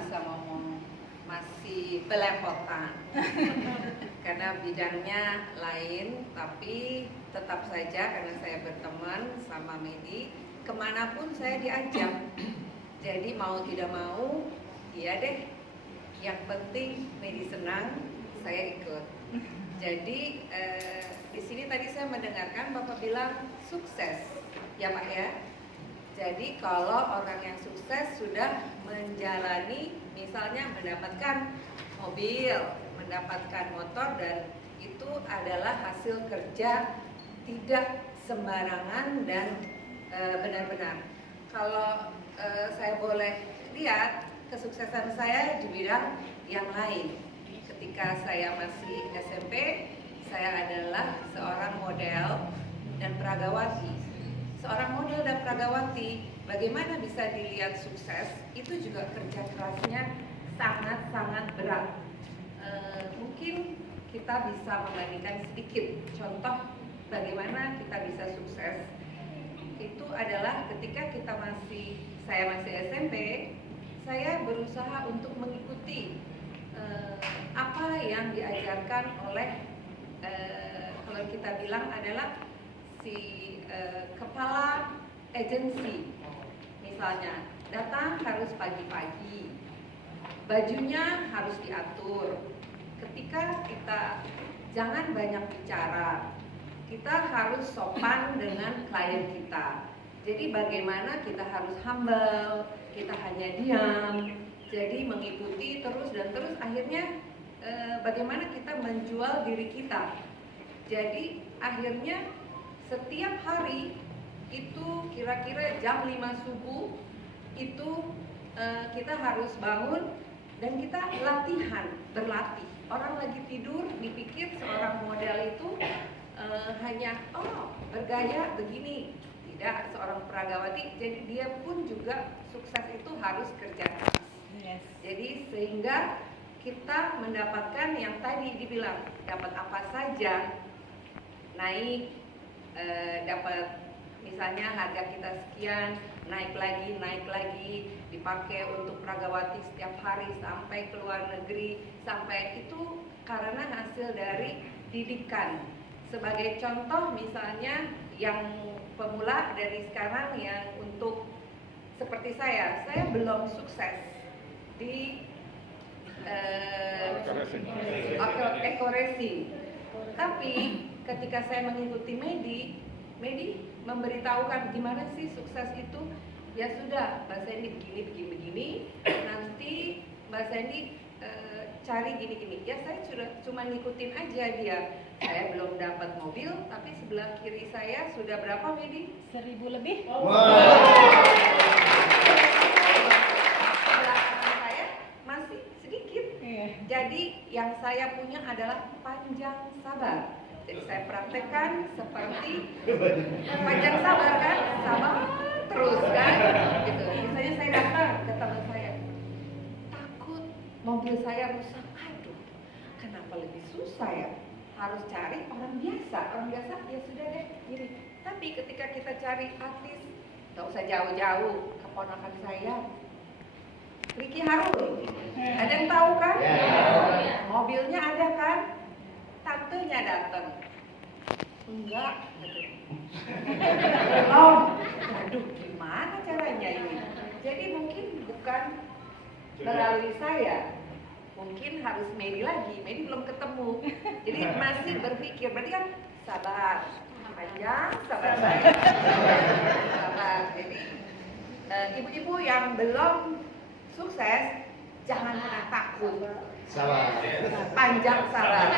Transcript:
bisa ngomong, masih belepotan karena bidangnya lain, tapi tetap saja karena saya berteman sama Medi, kemanapun saya diajak. Jadi mau tidak mau, iya deh, yang penting Medi senang, saya ikut. Jadi di sini tadi saya mendengarkan Bapak bilang sukses, ya Pak ya. Jadi kalau orang yang sukses sudah menjalani, misalnya mendapatkan mobil, mendapatkan motor, dan itu adalah hasil kerja tidak sembarangan dan benar-benar. Kalau saya boleh lihat kesuksesan saya di bidang yang lain. Ketika saya masih SMP, saya adalah seorang model dan pragawati. Seorang model dan pragawati, bagaimana bisa dilihat sukses, itu juga kerja kerasnya sangat-sangat berat. Mungkin kita bisa membandingkan sedikit contoh bagaimana kita bisa sukses. Itu adalah ketika saya masih SMP, saya berusaha untuk mengikuti apa yang diajarkan oleh kalau kita bilang adalah si kepala agensi. Misalnya datang harus pagi-pagi, bajunya harus diatur. Ketika kita jangan banyak bicara, kita harus sopan dengan klien kita. Jadi bagaimana kita harus humble, kita hanya diam. Jadi mengikuti terus dan terus, akhirnya bagaimana kita menjual diri kita. Jadi akhirnya setiap hari itu kira-kira jam 5 subuh itu kita harus bangun dan kita berlatih. Orang lagi tidur dipikir seorang model itu hanya bergaya begini. Tidak, seorang pragawati, jadi dia pun juga sukses itu harus kerja keras. Yes. Jadi sehingga kita mendapatkan yang tadi dibilang, dapat apa saja, naik, dapat misalnya harga kita sekian, naik lagi, dipakai untuk pragawati setiap hari sampai ke luar negeri, sampai itu karena hasil dari didikan. Sebagai contoh misalnya yang pemula dari sekarang yang untuk seperti saya belum sukses di eco-racing. Tapi ketika saya mengikuti Medi memberitahukan gimana sih sukses itu. Ya sudah, Mbak Sandy begini, nanti Mbak Sandy cari gini. Ya saya cuma ngikutin aja dia. Saya belum dapat mobil, tapi sebelah kiri saya sudah berapa, Medi? 1000 lebih. Wow. Sebelah kanan saya masih sedikit. Jadi yang saya punya adalah panjang sabar. Jadi saya praktekkan seperti panjang sabar kan, sabar terus kan, gitu. Misalnya saya datang ke teman saya, takut mobil saya rusak, aduh, kenapa lebih susah ya? Harus cari orang biasa ya sudah deh gini. Tapi ketika kita cari artis, nggak usah jauh-jauh, keponakan saya Ricky Harun, ada yang tahu kan? Mobilnya ada kan? Tantenya datang, enggak gitu. Belum, aduh gimana caranya ini? Jadi mungkin bukan melalui saya, mungkin harus Medi lagi. Medi belum ketemu, jadi masih berpikir. Berarti kan sabar, panjang sabar saya. Sabar. Jadi ibu-ibu yang belum sukses jangan pernah takut. Sabar. Panjang sabar.